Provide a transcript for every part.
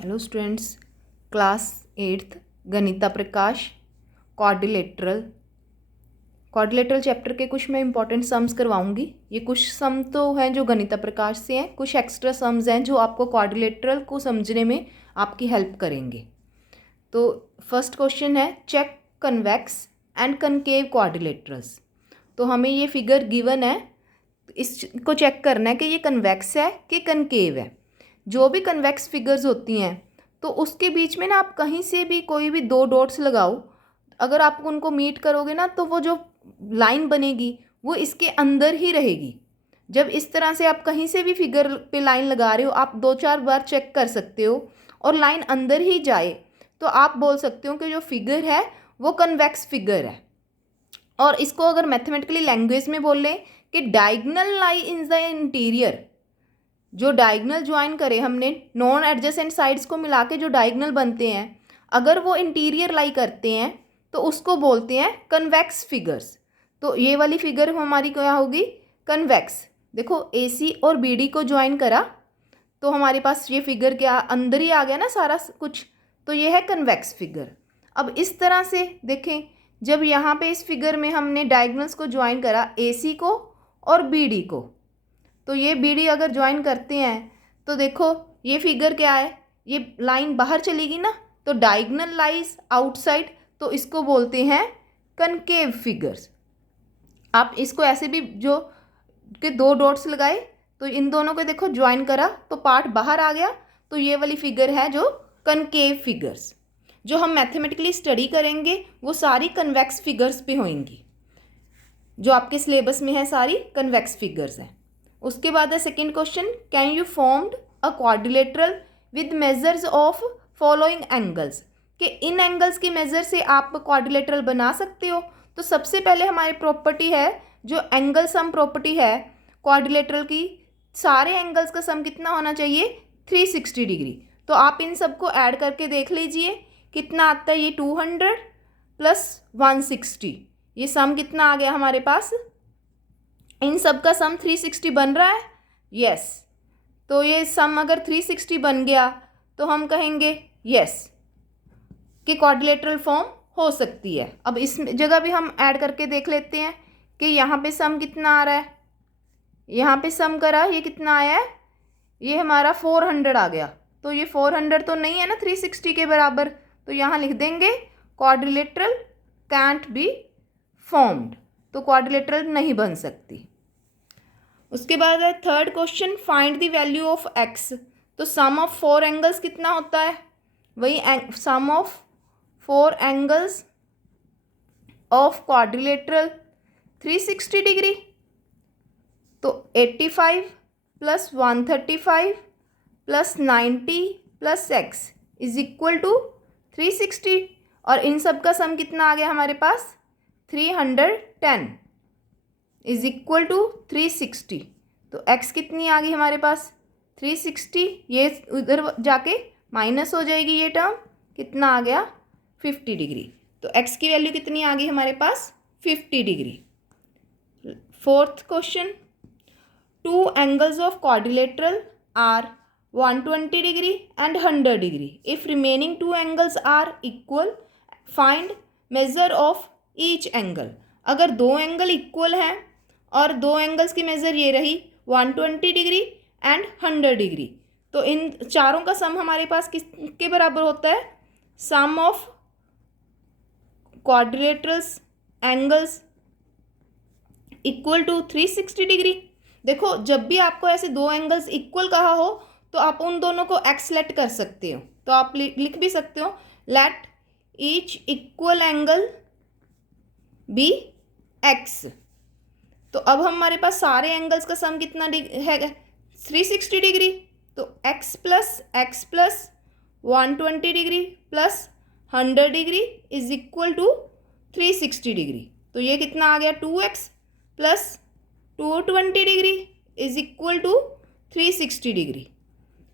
Hello students, class 8th गणिता प्रकाश quadrilateral chapter के कुछ मैं इंपॉर्टेंट सम्स करवाऊंगी। ये कुछ सम तो हैं जो गणिता प्रकाश से हैं, कुछ एक्स्ट्रा सम्स हैं जो आपको क्वाड्रिलेटरल को समझने में आपकी हेल्प करेंगे। तो फर्स्ट क्वेश्चन है, check convex and concave quadrilaterals. तो हमें ये फिगर गिवन है, इसको चेक करना है कि ये कन्वेक्स है कि कनकेव है। जो भी कन्वेक्स फिगर्स होती हैं तो उसके बीच में ना आप कहीं से भी कोई भी दो डॉट्स लगाओ, अगर आप उनको मीट करोगे ना तो वो जो लाइन बनेगी वो इसके अंदर ही रहेगी। जब इस तरह से आप कहीं से भी फिगर पे लाइन लगा रहे हो, आप 2-4 बार चेक कर सकते हो और लाइन अंदर ही जाए तो आप बोल सकते हो कि जो फिगर है वो कन्वेक्स फिगर है। और इसको अगर मैथमेटिकली लैंग्वेज में बोल लें कि diagonal lie in the interior, जो डायगोनल ज्वाइन करे हमने नॉन एडजेसेंट साइड्स को मिला के जो डायगोनल बनते हैं, अगर वो इंटीरियर लाई करते हैं तो उसको बोलते हैं कन्वेक्स फिगर्स। तो ये वाली फिगर हमारी क्या होगी? कन्वेक्स। देखो AC और BD को ज्वाइन करा तो हमारे पास ये फिगर क्या अंदर ही आ गया ना सारा कुछ, तो ये है कन्वेक्स फिगर। अब इस तरह से देखें, जब यहाँ पे इस फिगर में हमने डायगोनल्स को ज्वाइन करा AC को और BD को, तो ये BD अगर ज्वाइन करते हैं तो देखो ये फिगर क्या है, ये लाइन बाहर चलेगी ना, तो डायगोनल लाइज आउटसाइड, तो इसको बोलते हैं कनकेव फिगर्स। आप इसको ऐसे भी जो के दो डॉट्स लगाए तो इन दोनों को देखो ज्वाइन करा तो पार्ट बाहर आ गया, तो ये वाली फिगर है जो कनकेव फिगर्स। जो हम मैथमेटिकली स्टडी करेंगे वो सारी कन्वेक्स फिगर्स पे होंगी, जो आपके सिलेबस में है सारी कन्वेक्स फिगर्स हैं। उसके बाद है second question, can you formed a quadrilateral with measures of following angles, कि इन एंगल्स की मेजर से आप क्वाड्रिलेटरल बना सकते हो। तो सबसे पहले हमारी प्रॉपर्टी है जो एंगल सम प्रॉपर्टी है क्वाड्रिलेटरल की, सारे एंगल्स का सम कितना होना चाहिए? 360 डिग्री। तो आप इन सबको ऐड करके देख लीजिए कितना आता है। ये 200 प्लस 160, ये सम कितना आ गया हमारे पास? इन सब का सम 360 बन रहा है। यस, तो ये सम अगर 360 बन गया तो हम कहेंगे यस कि क्वाड्रिलेटरल फॉर्म हो सकती है। अब इस जगह भी हम ऐड करके देख लेते हैं कि यहाँ पे सम कितना आ रहा है। यहाँ पे सम करा, ये कितना आया है? ये हमारा 400 आ गया। तो ये 400 तो नहीं है ना 360 के बराबर, तो यहाँ लिख देंगे क्वाड्रिलेटरल कैंट बी फॉर्म्ड, तो क्वाड्रिलेटरल नहीं बन सकती। उसके बाद है third question, find the value of x। तो सम ऑफ 4 एंगल्स कितना होता है? वही sum of 4 angles of quadrilateral 360 degree. तो 85 plus 135 plus 90 plus x is equal to 360, और इन सब का सम कितना आ गया हमारे पास? 310 इज इक्वल टू 360। तो x कितनी आ गई हमारे पास? 360। ये उधर जाके माइनस हो जाएगी, ये टर्म कितना आ गया? 50 डिग्री। तो x की वैल्यू कितनी आ गई हमारे पास? 50 degree. Fourth question, two angles of quadrilateral are 120 degree and 100 degree. If remaining two angles are equal, find measure of each angle. अगर दो एंगल इक्वल हैं और दो एंगल्स की मेजर ये रही 120 डिग्री एंड 100 डिग्री, तो इन चारों का सम हमारे पास किसके बराबर होता है? Sum of quadrilaterals angles equal to 360 degree. देखो जब भी आपको ऐसे दो एंगल्स इक्वल कहा हो तो आप उन दोनों को एक्स लेट कर सकते हो। तो आप लिख भी सकते हो, let each equal angle be x. तो अब हमारे पास सारे एंगल्स का सम कितना है? 360 डिग्री। तो x plus 120 degree plus 100 degree is equal to 360 degree. तो ये कितना आ गया? 2x plus 220 degree is equal to 360 degree.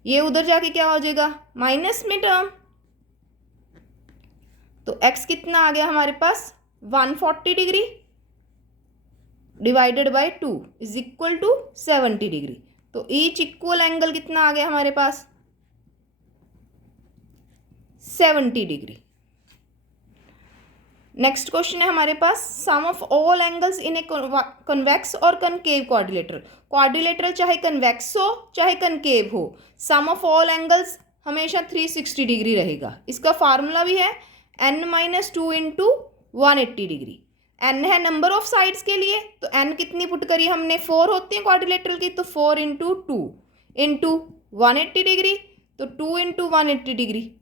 ये उधर जाके क्या हो जाएगा? माइनस में टर्म। तो x कितना आ गया हमारे पास? 140 degree divided by 2 is equal to 70 degree. तो ईच इक्वल एंगल कितना आ गया हमारे पास? 70 डिग्री। नेक्स्ट क्वेश्चन है हमारे पास, sum of all angles in a convex और कनकेव क्वाड्रिलेटरल। क्वाड्रिलेटरल चाहे कन्वेक्स हो चाहे कनकेव हो, सम ऑफ ऑल एंगल्स हमेशा 360 डिग्री रहेगा। इसका फार्मूला भी है n-2 इंटू 180 डिग्री। n है नंबर ऑफ साइड्स के लिए, तो n कितनी पुट करी हमने, 4 होती हैं क्वाड्रिलेटरल की, तो 4 इंटू 2 इंटू 180 डिग्री, तो 2 इंटू 180 डिग्री,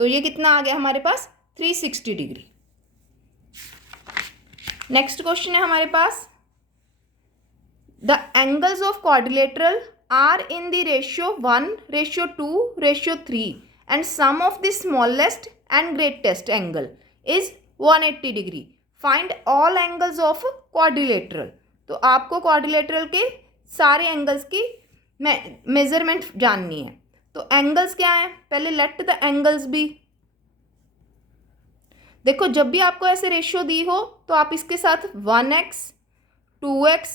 तो ये कितना आ गया हमारे पास 360 डिग्री। नेक्स्ट क्वेश्चन है हमारे पास, the angles of quadrilateral are in the ratio 1:2:3 and sum of the smallest and greatest angle is 180 degree. Find all angles of quadrilateral. तो आपको क्वाड्रिलेटरल के सारे एंगल्स की मेजरमेंट जाननी है। तो एंगल्स क्या है, पहले लेट द एंगल्स बी। देखो जब भी आपको ऐसे रेशियो दी हो तो आप इसके साथ 1x 2x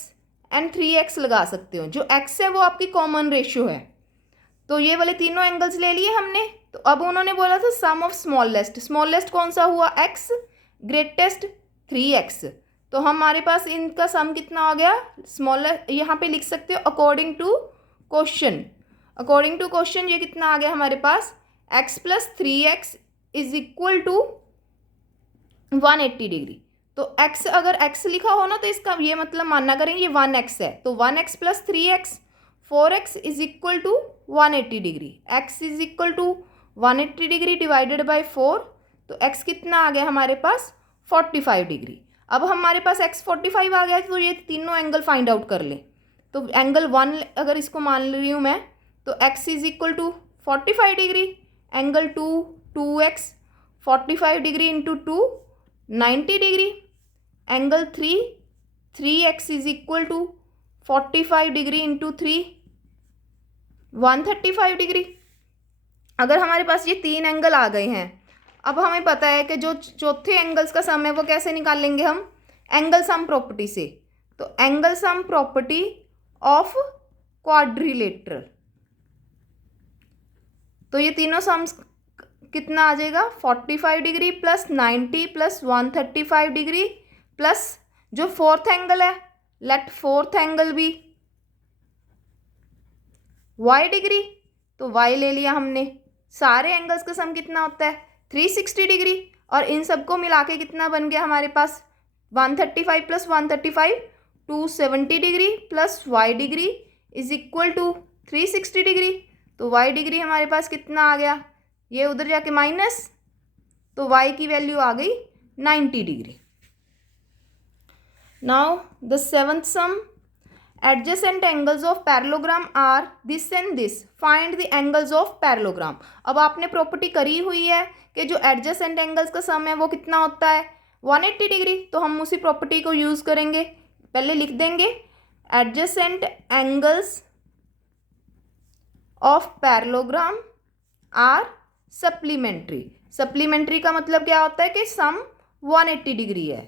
एंड 3x लगा सकते हो। जो x है वो आपकी कॉमन रेशियो है। तो ये वाले तीनों एंगल्स ले लिए हमने। तो अब उन्होंने बोला था सम ऑफ स्मॉलेस्ट, स्मॉलेस्ट कौन सा हुआ x, ग्रेटेस्ट 3x। तो हमारे पास इनका सम कितना हो गया, स्मॉलेस्ट यहाँ पे लिख सकते हो according to question. According to question ये कितना आ गया हमारे पास, x + 3x is equal to 180 degree. तो x अगर x लिखा हो ना तो इसका ये मतलब मानना करेंगे ये 1x है। तो 1x + 3x 4x is equal to 180 degree. x is equal to 180 degree divided by 4, तो x कितना आ गया हमारे पास 45 डिग्री। अब हमारे पास x 45 आ गया, तो ये तीनों एंगल फाइंड आउट कर लें। तो एंगल 1 अगर इसको मान रही हूँ मैं, तो x is equal to 45 degree, angle 2x 45 degree into 2 90 degree, angle 3x is equal to 45 degree into 3 135 degree. अगर हमारे पास ये 3 एंगल आ गए हैं, अब हमें पता है कि जो चौथे एंगल्स का सम है वो कैसे निकालेंगे हम, एंगल सम प्रॉपर्टी से। तो angle sum property of quadrilateral, तो ये तीनों सम्स कितना आ जाएगा 45 degree plus 90 plus 135 degree plus जो फोर्थ एंगल है, लेट फोर्थ एंगल भी y डिग्री, तो y ले लिया हमने। सारे एंगल्स का सम कितना होता है 360 डिग्री, और इन सबको मिला के कितना बन गया हमारे पास 135 plus 135 270 degree plus y degree is equal to 360 degree. तो y डिग्री हमारे पास कितना आ गया, ये उधर जाके माइनस, तो y की वैल्यू आ गई 90 degree. Now the seventh sum, adjacent angles of parallelogram are this and this, find the angles of parallelogram. अब आपने प्रॉपर्टी करी हुई है कि जो एडजेसेंट एंगल्स का सम है वो कितना होता है 180 डिग्री, तो हम उसी प्रॉपर्टी को यूज़ करेंगे। पहले लिख देंगे adjacent angles of parallelogram are supplementary. Supplementary का मतलब क्या होता है कि सम 180 डिग्री है,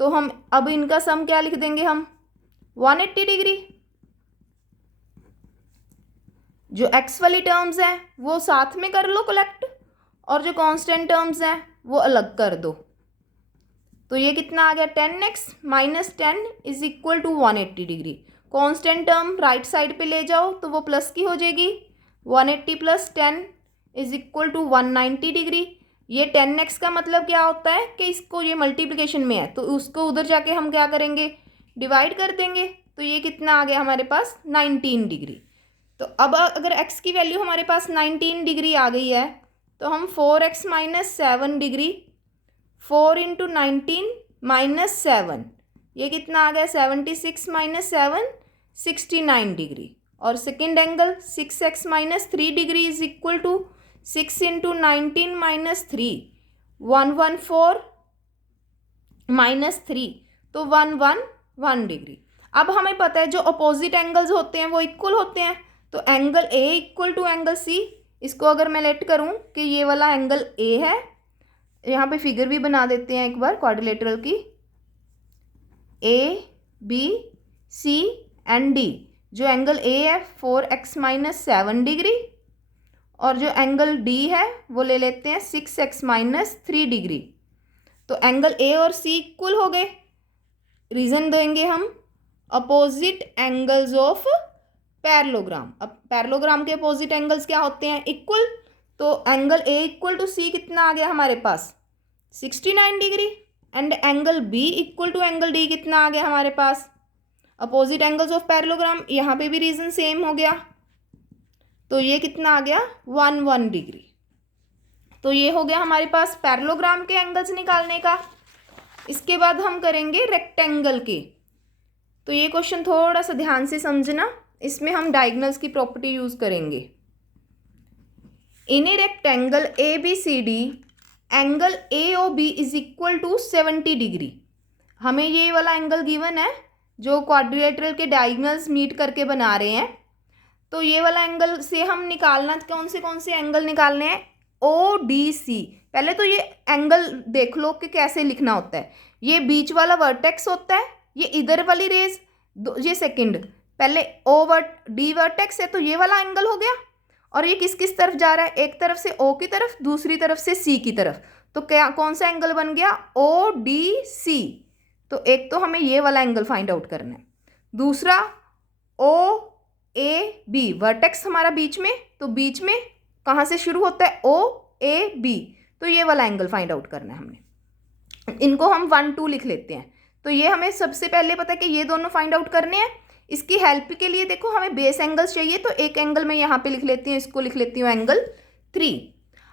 तो हम अब इनका सम क्या लिख देंगे हम 180 डिग्री। जो x वाली टर्म्स हैं वो साथ में कर लो कलेक्ट, और जो कांस्टेंट टर्म्स हैं वो अलग कर दो। तो ये कितना आ गया 10x - 10 is equal to 180 degree. Constant term right side पे ले जाओ तो वो प्लस की हो जाएगी, 180 + 10 इज इक्वल टू 190 डिग्री। ये 10x का मतलब क्या होता है कि इसको ये मल्टीप्लिकेशन में है, तो उसको उधर जाके हम क्या करेंगे डिवाइड कर देंगे। तो ये कितना आ गया हमारे पास 19 डिग्री। तो अब अगर x की वैल्यू हमारे पास 19 डिग्री आ गई है, तो हम 4x - 7 डिग्री 4 × 19 - 7, ये कितना आ गया 76 - 7 69 डिग्री। और second angle 6x - 3 degree is equal to 6 × 19 - 3 114 - 3, तो 111 डिग्री। अब हमें पता है जो अपोजिट एंगल्स होते हैं वो इक्वल होते हैं, तो angle A equal to angle C, इसको अगर मैं लेट करूं कि ये वाला एंगल A है, यहाँ पे फिगर भी बना देते हैं एक बार क्वाड्रिलेटरल की, A B C and D। जो एंगल A है 4x - 7 डिग्री, और जो एंगल डी है वो ले लेते हैं 6x माइनस 3 डिग्री। तो एंगल ए और सी इक्वल हो गए। रीज़न देंगे हम अपोजिट एंगल्स ऑफ पैरेललोग्राम। अब पैरेललोग्राम के अपोजिट एंगल्स क्या होते हैं? इक्वल। तो angle A equal to C कितना आ गया हमारे पास? 69 degree. And angle B equal to angle D कितना आ गया हमारे पास? अपोजिट एंगल्स ऑफ पैरेललोग्राम, यहाँ पे भी रीजन सेम हो गया। तो ये कितना आ गया? 1 डिग्री। तो ये हो गया हमारे पास पैरेललोग्राम के एंगल्स निकालने का। इसके बाद हम करेंगे रेक्टेंगल के। तो ये क्वेश्चन थोड़ा सा ध्यान से समझना, इसमें हम डायगोनल्स की प्रॉपर्टी यूज करेंगे। In a rectangle A B C D angle A O B is equal to 70 degree. हमें ये वाला एंगल गिवन है जो क्वाड्रिलेटरल के डायगोनल्स मीट करके बना रहे हैं। तो ये वाला एंगल से हम निकालना, कौन से एंगल निकालने हैं? O D C. पहले तो ये एंगल देख लो कि कैसे लिखना होता है। ये बीच वाला वर्टेक्स होता है, ये इधर वाली रेज, ये सेकंड। पहले डी वर्टेक्स है तो ये वाला एंगल हो गया। और ये किस किस तरफ जा रहा है? एक तरफ से ओ की तरफ, दूसरी तरफ से सी की तरफ। तो क्या कौन सा एंगल बन गया? O D C. तो एक तो हमें ये वाला एंगल फाइंड आउट करना है। दूसरा ओ ए बी, वर्टेक्स हमारा बीच में, तो बीच में कहाँ से शुरू होता है? ओ ए बी। तो ये वाला एंगल फाइंड आउट करना है हमने। इनको हम 1 2 लिख लेते हैं। तो ये हमें सबसे पहले पता है कि ये दोनों फाइंड आउट करने हैं। इसकी हेल्प के लिए देखो हमें बेस एंगल्स चाहिए, तो एक एंगल मैं यहाँ पे लिख लेती हूँ, इसको लिख लेती हूँ एंगल 3।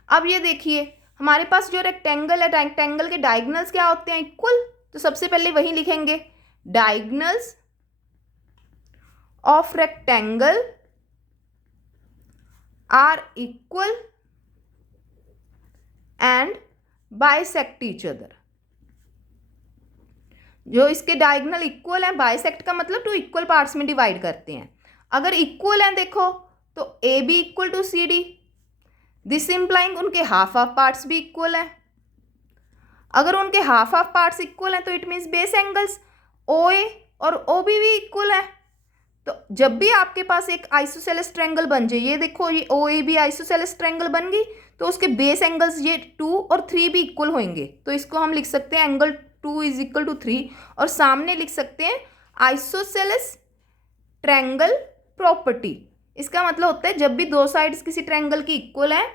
अब ये देखिए हमारे पास जो रेक्टेंगल है, रेक्टेंगल के डायगोनल्स क्या होते हैं? इक्वल। तो सबसे पहले वही लिखेंगे, diagonals of rectangle are equal and bisect each other. जो इसके डायगोनल इक्वल है, बाइसेक्ट का मतलब टू इक्वल पार्ट्स में डिवाइड करते हैं। अगर इक्वल है देखो तो A B equal to C D, this implying उनके हाफ हाफ पार्ट्स भी इक्वल है। अगर उनके हाफ हाफ पार्ट्स इक्वल हैं तो it means base angles O A और ओ बी भी इक्वल है। तो जब भी आपके पास एक आइसोसेलेस ट्रायंगल बन जाए, ये देखो ये ओ ए बी आइसोसेलेस ट्रायंगल बन गई, तो उसके बेस एंगल्स ये 2 और 3 भी इक्वल होंगे। तो इसको हम लिख सकते हैं एंगल 2 इज इक्वल टू 3, और सामने लिख सकते हैं आइसोसेलेस ट्रायंगल प्रॉपर्टी। इसका मतलब होता है जब भी दो साइड्स किसी ट्रायंगल की इक्वल है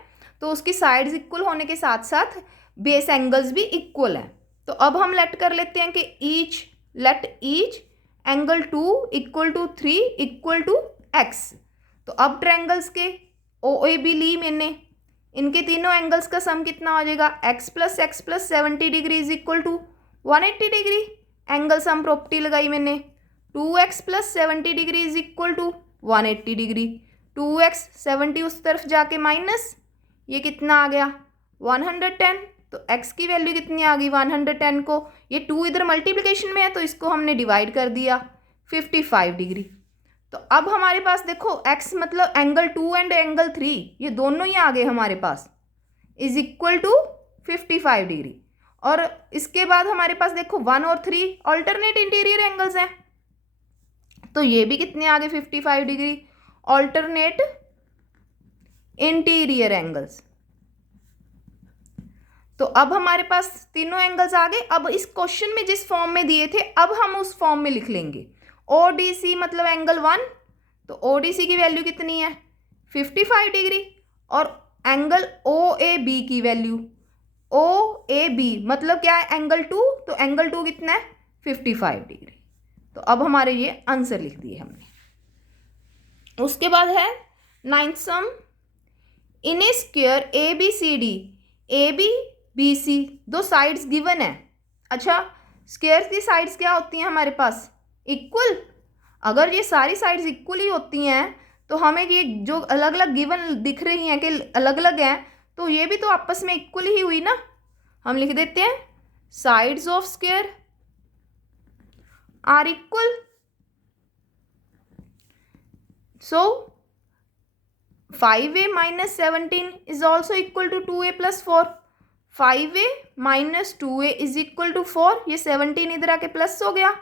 तो उसकी साइड्स इक्वल होने के साथ साथ बेस एंगल्स भी इक्वल हैं। तो अब हम लेट कर लेते हैं कि let each angle 2 equal to 3 equal to x. तो अब ट्रायंगल्स के ओ ए बी ली मैंने, इनके तीनों एंगल्स का सम कितना हो जाएगा? x plus 70 degree is equal to 180 degree. Angle sum property लगाई मैंने, 2x plus 70 degree is equal to 180 degree. 2x 70 उस तरफ जाके माइनस, ये कितना आ गया? 110। तो x की वैल्यू कितनी आ गई? 110 को, ये 2 इधर मल्टीप्लिकेशन में है तो इसको हमने डिवाइड कर दिया 55 डिग्री। तो अब हमारे पास देखो x मतलब एंगल 2 एंड एंगल 3 ये दोनों ही आ गए हमारे पास, इज इक्वल टू 55 डिग्री। और इसके बाद हमारे पास देखो 1 और 3 ऑल्टरनेट इंटीरियर एंगल्स हैं, तो ये भी कितने आ गए? 55 डिग्री ऑल्टरनेट इंटीरियर एंगल्स। तो अब हमारे पास तीनों एंगल्स आ गए। अब इस क्वेश्चन में जिस फॉर्म में दिए थे अब हम उस फॉर्म में लिख लेंगे। ओ डी सी मतलब एंगल 1, तो ओ डी सी की वैल्यू कितनी है? 55 डिग्री। और एंगल ओ ए बी की वैल्यू, ओ ए बी मतलब क्या है? एंगल 2, तो एंगल 2 कितना है? 55 डिग्री। तो अब हमारे ये आंसर लिख दिए हमने। उसके बाद है 9th sum, in a square A B C D, A B B C दो साइड्स गिवन है। अच्छा, स्क्वायर की साइड्स क्या होती हैं हमारे पास? इक्वल। अगर ये सारी साइड्स इक्वल ही होती हैं तो हमें ये जो अलग अलग गिवन दिख रही हैं कि अलग अलग हैं, तो ये भी तो आपस में इक्वल ही हुई ना। हम लिख देते हैं sides of square are equal. So 5a minus 17 is also equal to 2a plus 4. 5a minus 2a is equal to 4. ये 17 इधर आके प्लस हो गया।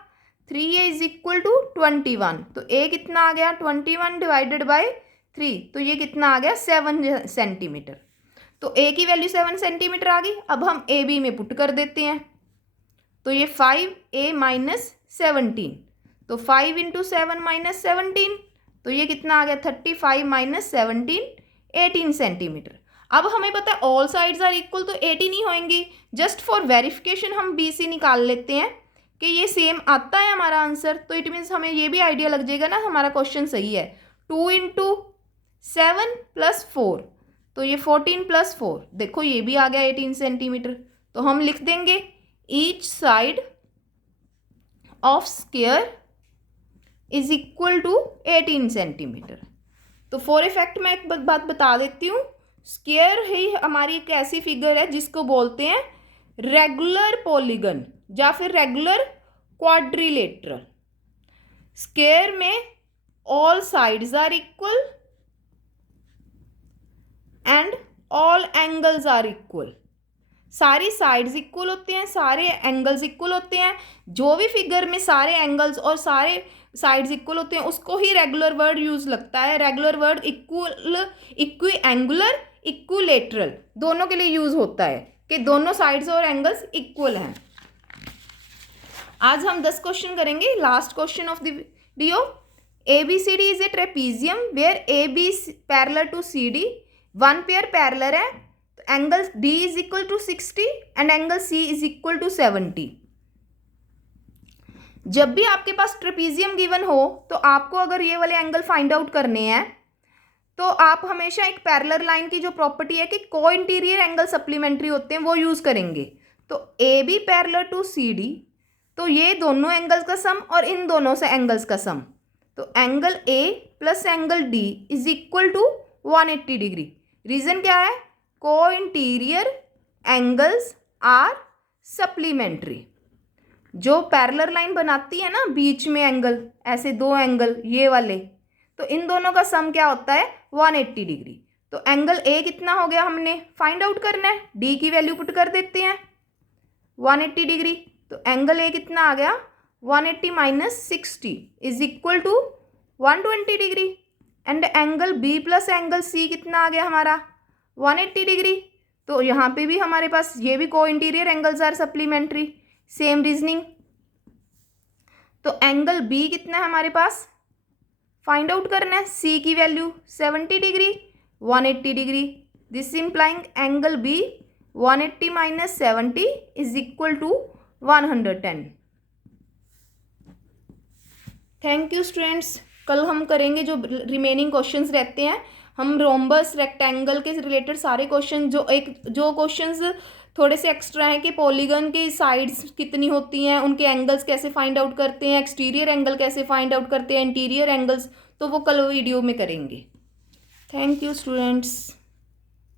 3a is equal to 21. तो a कितना आ गया? 21 डिवाइडेड बाय 3, तो ये कितना आ गया 7 सेंटीमीटर। तो ए की वैल्यू 7 सेंटीमीटर आ गई। अब हम ए बी में पुट कर देते हैं, तो ये 5a माइनस 17, तो 5 इंटू 7 माइनस 17, तो ये कितना आ गया 35 माइनस 17, 18 सेंटीमीटर। अब हमें पता है ऑल साइड्स आर इक्वल, तो 18 ही होंगी। जस्ट फॉर वेरिफिकेशन हम बी सी निकाल लेते हैं कि ये सेम आता है हमारा आंसर, तो इट मीन्स हमें ये भी आइडिया लग जाएगा ना हमारा क्वेश्चन सही है। 2 इंटू 7 प्लस 4, तो ये 14 प्लस 4, देखो ये भी आ गया 18 सेंटीमीटर। तो हम लिख देंगे each side of square is equal to 18 centimetre. तो फॉर इफेक्ट मैं एक बात बता देती हूँ, स्क्वायर ही हमारी एक ऐसी फिगर है जिसको बोलते हैं रेगुलर पॉलीगन या फिर रेगुलर क्वाड्रिलेटरल। स्क्वायर में all sides are equal and all angles are equal. सारी साइड्स इक्वल होते हैं, सारे एंगल्स इक्वल होते हैं। जो भी फिगर में सारे एंगल्स और सारे साइड्स इक्वल होते हैं उसको ही रेगुलर वर्ड यूज लगता है। Regular word equal, equi angular, equilateral दोनों के लिए यूज होता है कि दोनों साइड्स और एंगल्स इक्वल हैं। आज हम 10 क्वेश्चन करेंगे। Last question of the video, ABCD is a trapezium where AB parallel to CD, one pair parallel है, angle D is equal to 60 and angle C is equal to 70। जब भी आपके पास trapezium given हो तो आपको अगर ये वाले एंगल फाइंड आउट करने हैं तो आप हमेशा एक पैरेलल लाइन की जो प्रॉपर्टी है कि को इंटीरियर एंगल सप्लीमेंट्री होते हैं वो यूज़ करेंगे। तो AB पैरेलल टू CD, तो ये दोनों एंगल्स का सम और इन दोनों से एंगल्स का सम, तो angle A plus angle D is equal to 180 degree. Reason क्या है? Co-interior angles are supplementary. जो पैरेलल लाइन बनाती है ना बीच में एंगल, ऐसे दो एंगल ये वाले, तो इन दोनों का सम क्या होता है 180 डिग्री। तो एंगल A कितना हो गया हमने फाइंड आउट करना है, D की वैल्यू पुट कर देते हैं 180 डिग्री। तो एंगल A कितना आ गया 180 minus 60 is equal to 120 degree. And angle B plus angle C कितना आ गया हमारा 180 डिग्री। तो यहाँ पे भी हमारे पास ये भी co-interior angles are supplementary, same reasoning. तो एंगल B कितना है हमारे पास फाइंड आउट करना है, C की value 70 degree 180 degree, this implying angle B 180 minus 70 is equal to 110। Thank you students. कल हम करेंगे जो रिमेनिंग क्वेश्चंस रहते हैं, हम रोम्बस रेक्टेंगल के रिलेटेड सारे क्वेश्चन, जो क्वेश्चंस थोड़े से एक्स्ट्रा हैं कि पॉलीगन के साइड्स कितनी होती हैं, उनके एंगल्स कैसे फाइंड आउट करते हैं, एक्सटीरियर एंगल कैसे फाइंड आउट करते हैं, इंटीरियर एंगल्स, तो वो कल वीडियो में करेंगे। Thank you students.